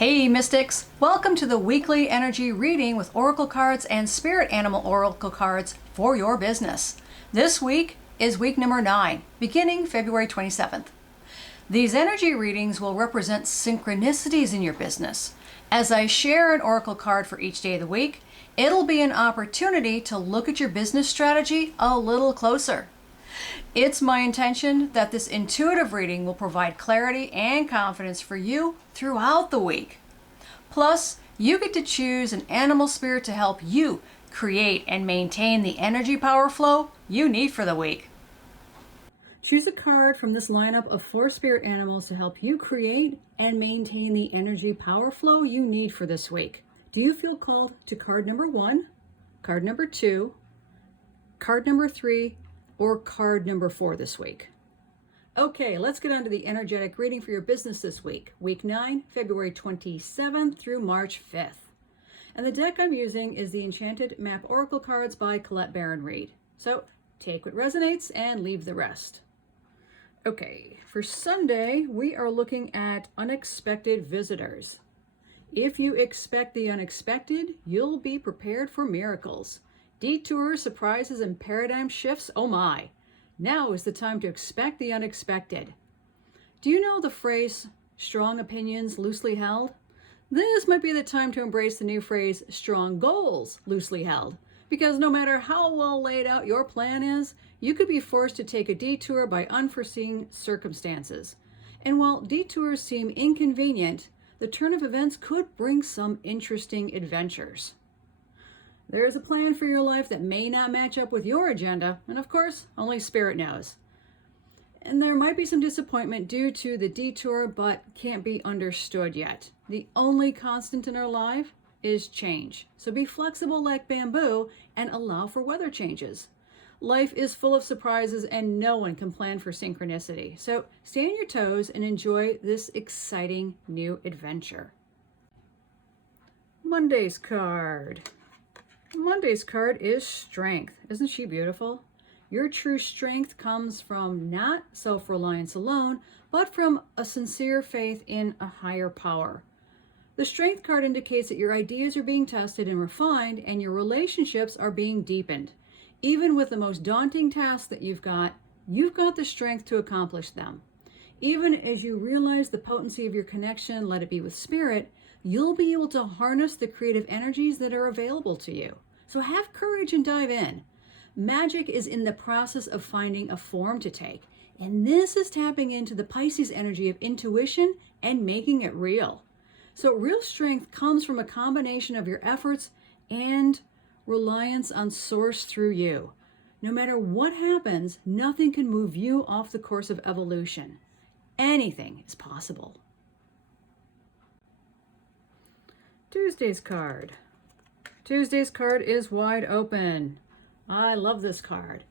Hey Mystics! Welcome to the weekly energy reading with oracle cards and spirit animal oracle cards for your business. This week is week number 9, beginning February 27th. These energy readings will represent synchronicities in your business. As I share an oracle card for each day of the week, it'll be an opportunity to look at your business strategy a little closer. It's my intention that this intuitive reading will provide clarity and confidence for you throughout the week. Plus, you get to choose an animal spirit to help you create and maintain the energy power flow you need for the week. Choose a card from this lineup of 4 spirit animals to help you create and maintain the energy power flow you need for this week. Do you feel called to card number 1, card number 2, card number 3, or card number 4 this week? Okay, let's get on to the energetic reading for your business this week. Week 9, February 27th through March 5th. And the deck I'm using is the Enchanted Map Oracle cards by Colette Baron Reed. So take what resonates and leave the rest. Okay, for Sunday, we are looking at unexpected visitors. If you expect the unexpected, you'll be prepared for miracles. Detours, surprises, and paradigm shifts, oh my. Now is the time to expect the unexpected. Do you know the phrase, strong opinions loosely held? This might be the time to embrace the new phrase, strong goals loosely held. Because no matter how well laid out your plan is, you could be forced to take a detour by unforeseen circumstances. And while detours seem inconvenient, the turn of events could bring some interesting adventures. There is a plan for your life that may not match up with your agenda, and of course, only Spirit knows. And there might be some disappointment due to the detour, but can't be understood yet. The only constant in our life is change. So be flexible like bamboo and allow for weather changes. Life is full of surprises and no one can plan for synchronicity. So stay on your toes and enjoy this exciting new adventure. Monday's card. Monday's card is Strength. Isn't she beautiful? Your true strength comes from not self-reliance alone, but from a sincere faith in a higher power. The Strength card indicates that your ideas are being tested and refined, and your relationships are being deepened. Even with the most daunting tasks that you've got the strength to accomplish them. Even as you realize the potency of your connection, let it be with Spirit, you'll be able to harness the creative energies that are available to you. So have courage and dive in. Magic is in the process of finding a form to take. And this is tapping into the Pisces energy of intuition and making it real. So real strength comes from a combination of your efforts and reliance on Source through you. No matter what happens, nothing can move you off the course of evolution. Anything is possible. Tuesday's card. Tuesday's card is Wide Open. I love this card.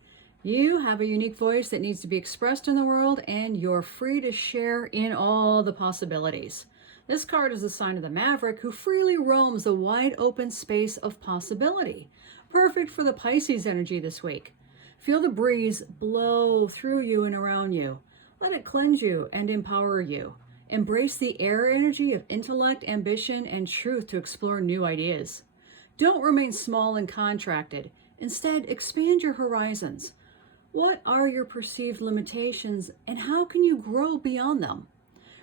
You have a unique voice that needs to be expressed in the world, and you're free to share in all the possibilities. This card is the sign of the maverick who freely roams the wide open space of possibility. Perfect for the Pisces energy this week. Feel the breeze blow through you and around you. Let it cleanse you and empower you. Embrace the air energy of intellect, ambition, and truth to explore new ideas. Don't remain small and contracted. Instead, expand your horizons. What are your perceived limitations, and how can you grow beyond them?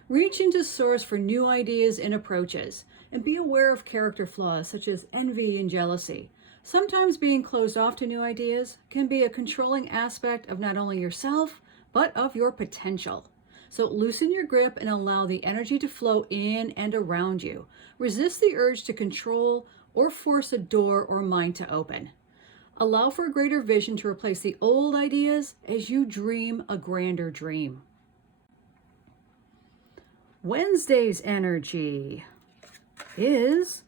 Reach into Source for new ideas and approaches, and be aware of character flaws such as envy and jealousy. Sometimes being closed off to new ideas can be a controlling aspect of not only yourself, but of your potential. So loosen your grip and allow the energy to flow in and around you. Resist the urge to control or force a door or mind to open. Allow for a greater vision to replace the old ideas as you dream a grander dream. Wednesday's energy is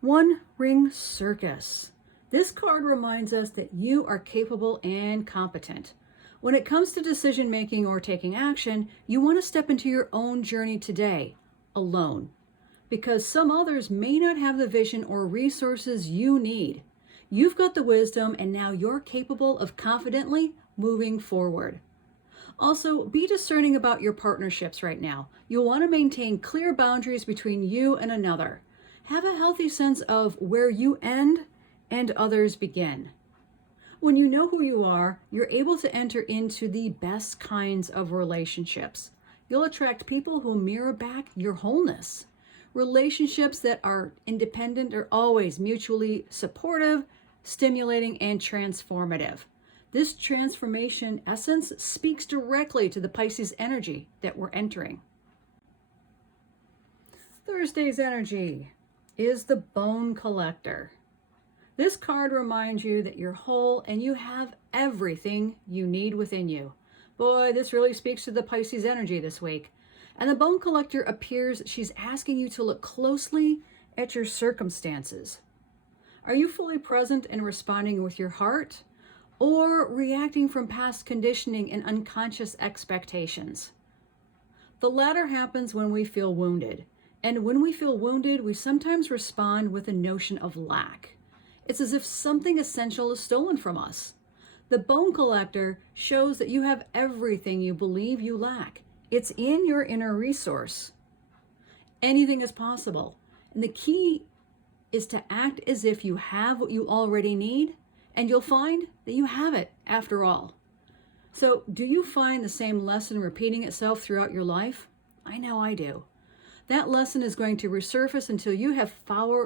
One Ring Circus. This card reminds us that you are capable and competent. When it comes to decision making or taking action, you want to step into your own journey today, alone, because some others may not have the vision or resources you need. You've got the wisdom, and now you're capable of confidently moving forward. Also, be discerning about your partnerships right now. You'll want to maintain clear boundaries between you and another. Have a healthy sense of where you end and others begin. When you know who you are, you're able to enter into the best kinds of relationships. You'll attract people who mirror back your wholeness. Relationships that are independent are always mutually supportive, stimulating, and transformative. This transformation essence speaks directly to the Pisces energy that we're entering. Thursday's energy is the Bone Collector. This card reminds you that you're whole and you have everything you need within you. Boy, this really speaks to the Pisces energy this week. And the Bone Collector appears she's asking you to look closely at your circumstances. Are you fully present and responding with your heart, or reacting from past conditioning and unconscious expectations? The latter happens when we feel wounded. And when we feel wounded, we sometimes respond with a notion of lack. It's as if something essential is stolen from us. The Bone Collector shows that you have everything you believe you lack. It's in your inner resource. Anything is possible. And the key is to act as if you have what you already need, and you'll find that you have it after all. So, do you find the same lesson repeating itself throughout your life? I know I do. That lesson is going to resurface until you have found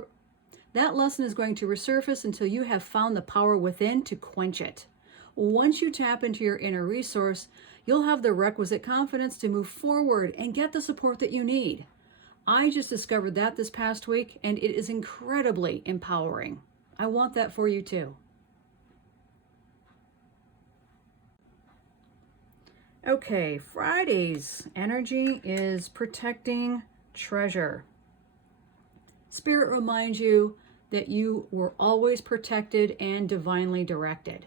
the power within to quench it. Once you tap into your inner resource, you'll have the requisite confidence to move forward and get the support that you need. I just discovered that this past week, and it is incredibly empowering. I want that for you too. Okay, Friday's energy is protecting treasure. Spirit reminds you that you were always protected and divinely directed.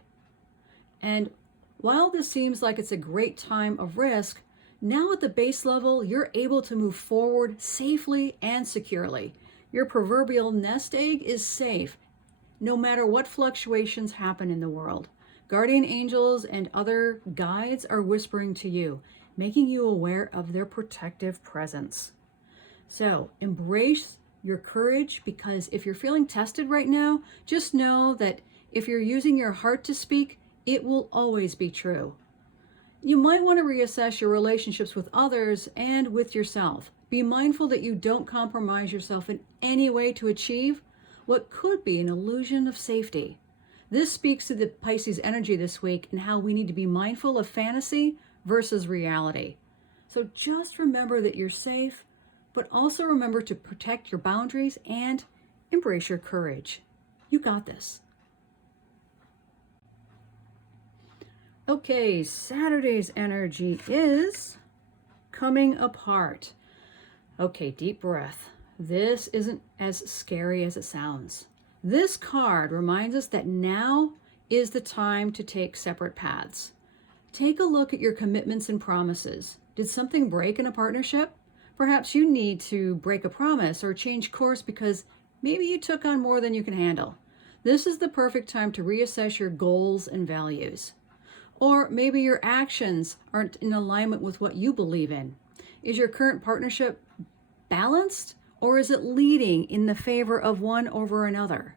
And while this seems like it's a great time of risk, now at the base level, you're able to move forward safely and securely. Your proverbial nest egg is safe, no matter what fluctuations happen in the world. Guardian angels and other guides are whispering to you, making you aware of their protective presence. So embrace your courage, because if you're feeling tested right now, just know that if you're using your heart to speak, it will always be true. You might want to reassess your relationships with others and with yourself. Be mindful that you don't compromise yourself in any way to achieve what could be an illusion of safety. This speaks to the Pisces energy this week and how we need to be mindful of fantasy versus reality. So just remember that you're safe, but also remember to protect your boundaries and embrace your courage. You got this. Okay, Saturday's energy is coming apart. Okay, deep breath. This isn't as scary as it sounds. This card reminds us that now is the time to take separate paths. Take a look at your commitments and promises. Did something break in a partnership? Perhaps you need to break a promise or change course because maybe you took on more than you can handle. This is the perfect time to reassess your goals and values. Or maybe your actions aren't in alignment with what you believe in. Is your current partnership balanced, or is it leading in the favor of one over another?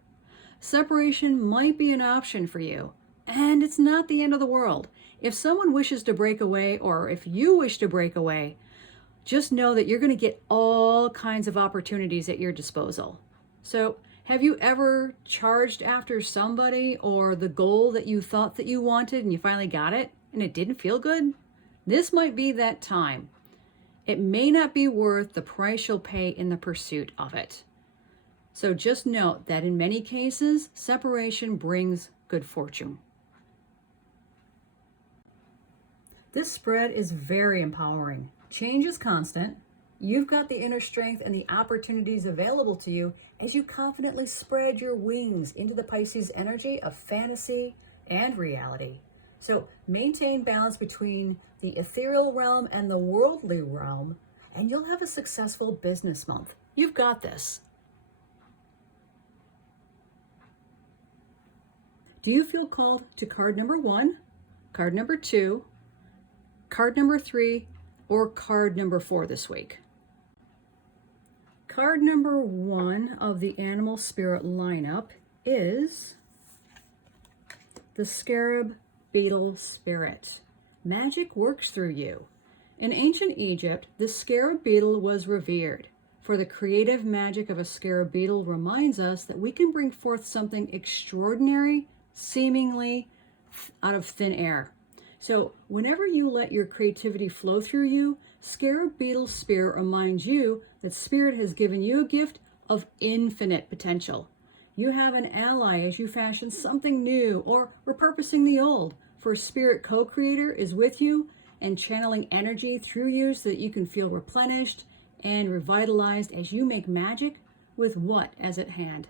Separation might be an option for you, and it's not the end of the world. If someone wishes to break away, or if you wish to break away, just know that you're going to get all kinds of opportunities at your disposal. So, have you ever charged after somebody or the goal that you thought that you wanted and you finally got it and it didn't feel good? This might be that time. It may not be worth the price you'll pay in the pursuit of it. So just note that in many cases, separation brings good fortune. This spread is very empowering. Change is constant. You've got the inner strength and the opportunities available to you as you confidently spread your wings into the Pisces energy of fantasy and reality. So maintain balance between the ethereal realm and the worldly realm, and you'll have a successful business month. You've got this. Do you feel called to card number 1, card number 2, card number 3 or card number 4 this week. Card number 1 of the animal spirit lineup is the scarab beetle spirit. Magic works through you. In ancient Egypt, the scarab beetle was revered, for the creative magic of a scarab beetle reminds us that we can bring forth something extraordinary, seemingly out of thin air. So whenever you let your creativity flow through you, scarab beetle spirit reminds you that spirit has given you a gift of infinite potential. You have an ally as you fashion something new or repurposing the old, for spirit co-creator is with you and channeling energy through you so that you can feel replenished and revitalized as you make magic with what is at hand.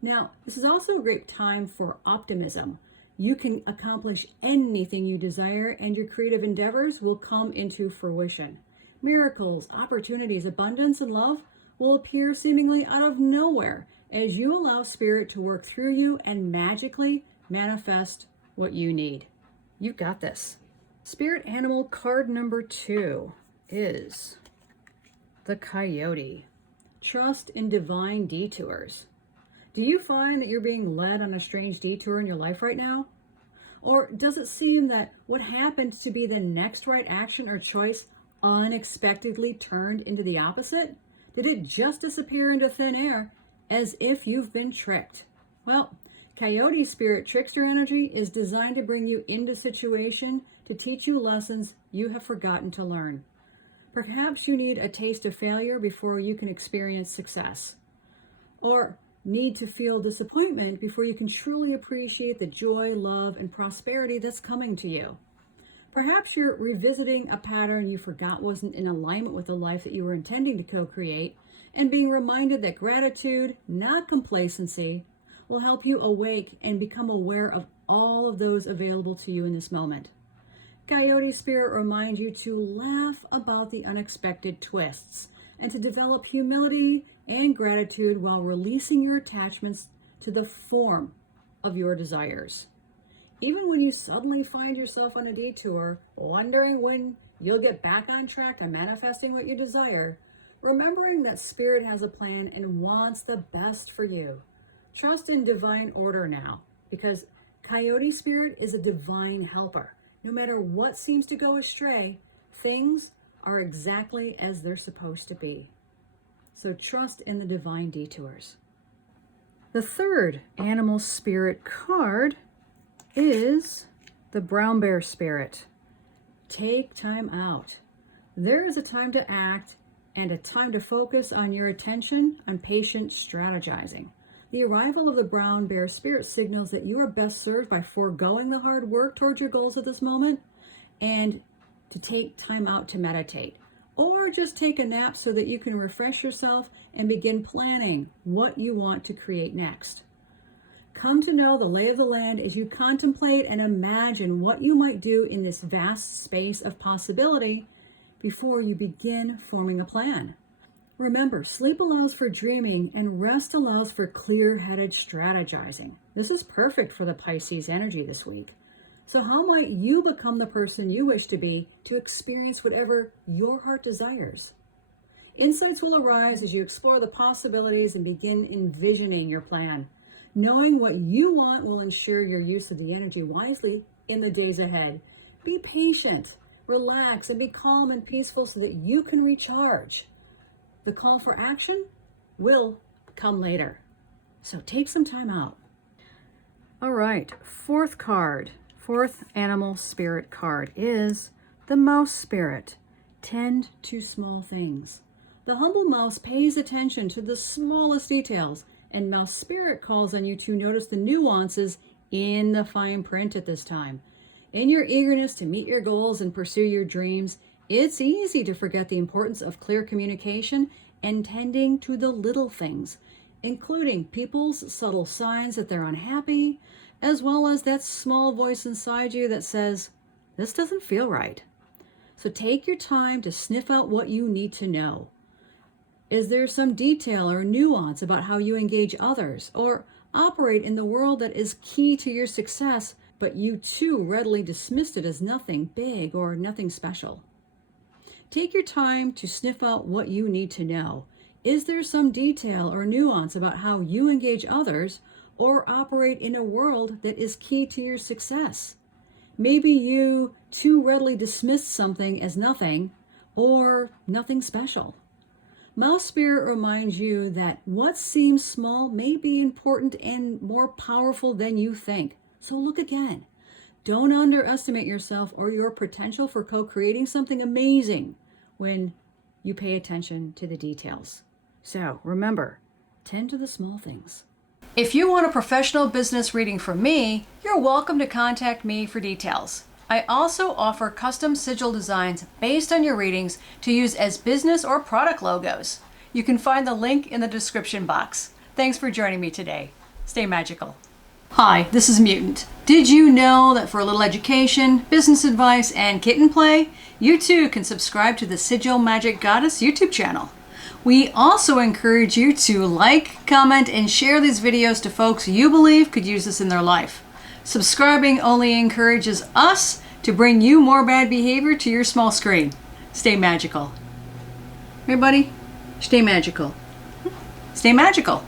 Now, this is also a great time for optimism. You can accomplish anything you desire and your creative endeavors will come into fruition. Miracles, opportunities, abundance, and love will appear seemingly out of nowhere as you allow spirit to work through you and magically manifest what you need. You've got this. Spirit animal card number 2 is the coyote. Trust in divine detours. Do you find that you're being led on a strange detour in your life right now? Or does it seem that what happened to be the next right action or choice unexpectedly turned into the opposite? Did it just disappear into thin air as if you've been tricked? Well, coyote spirit trickster energy is designed to bring you into situation to teach you lessons you have forgotten to learn. Perhaps you need a taste of failure before you can experience success. Or need to feel disappointment before you can truly appreciate the joy, love, and prosperity that's coming to you. Perhaps you're revisiting a pattern you forgot wasn't in alignment with the life that you were intending to co-create, and being reminded that gratitude, not complacency, will help you awake and become aware of all of those available to you in this moment. Coyote spirit reminds you to laugh about the unexpected twists and to develop humility and gratitude while releasing your attachments to the form of your desires. Even when you suddenly find yourself on a detour, wondering when you'll get back on track to manifesting what you desire, remembering that spirit has a plan and wants the best for you. Trust in divine order now, because coyote spirit is a divine helper. No matter what seems to go astray, things are exactly as they're supposed to be. So trust in the divine detours. The third animal spirit card is the brown bear spirit. Take time out. There is a time to act and a time to focus on your attention on patient strategizing. The arrival of the brown bear spirit signals that you are best served by foregoing the hard work towards your goals at this moment and to take time out to meditate. Or just take a nap so that you can refresh yourself and begin planning what you want to create next. Come to know the lay of the land as you contemplate and imagine what you might do in this vast space of possibility before you begin forming a plan. Remember, sleep allows for dreaming and rest allows for clear-headed strategizing. This is perfect for the Pisces energy this week. So how might you become the person you wish to be to experience whatever your heart desires? Insights will arise as you explore the possibilities and begin envisioning your plan. Knowing what you want will ensure your use of the energy wisely in the days ahead. Be patient, relax, and be calm and peaceful so that you can recharge. The call for action will come later. So take some time out. All right, fourth animal spirit card is the mouse spirit. Tend to small things. The humble mouse pays attention to the smallest details, and mouse spirit calls on you to notice the nuances in the fine print at this time. In your eagerness to meet your goals and pursue your dreams, it's easy to forget the importance of clear communication and tending to the little things, including people's subtle signs that they're unhappy, as well as that small voice inside you that says, this doesn't feel right. So take your time to sniff out what you need to know. Is there some detail or nuance about how you engage others or operate in the world that is key to your success but you too readily dismissed it as nothing big or nothing special. Take your time to sniff out what you need to know. Is there some detail or nuance about how you engage others or operate in a world that is key to your success? Maybe you too readily dismissed something as nothing or nothing special. Mouse Spirit reminds you that what seems small may be important and more powerful than you think. So look again. Don't underestimate yourself or your potential for co-creating something amazing when you pay attention to the details. So remember, tend to the small things. If you want a professional business reading from me, you're welcome to contact me for details. I also offer custom sigil designs based on your readings to use as business or product logos. You can find the link in the description box. Thanks for joining me today. Stay magical. Hi, this is Mutant. Did you know that for a little education, business advice, and kitten play, you too can subscribe to the Sigil Magic Goddess YouTube channel? We also encourage you to like, comment, and share these videos to folks you believe could use this in their life. Subscribing only encourages us to bring you more bad behavior to your small screen. Stay magical. Everybody, stay magical. Stay magical.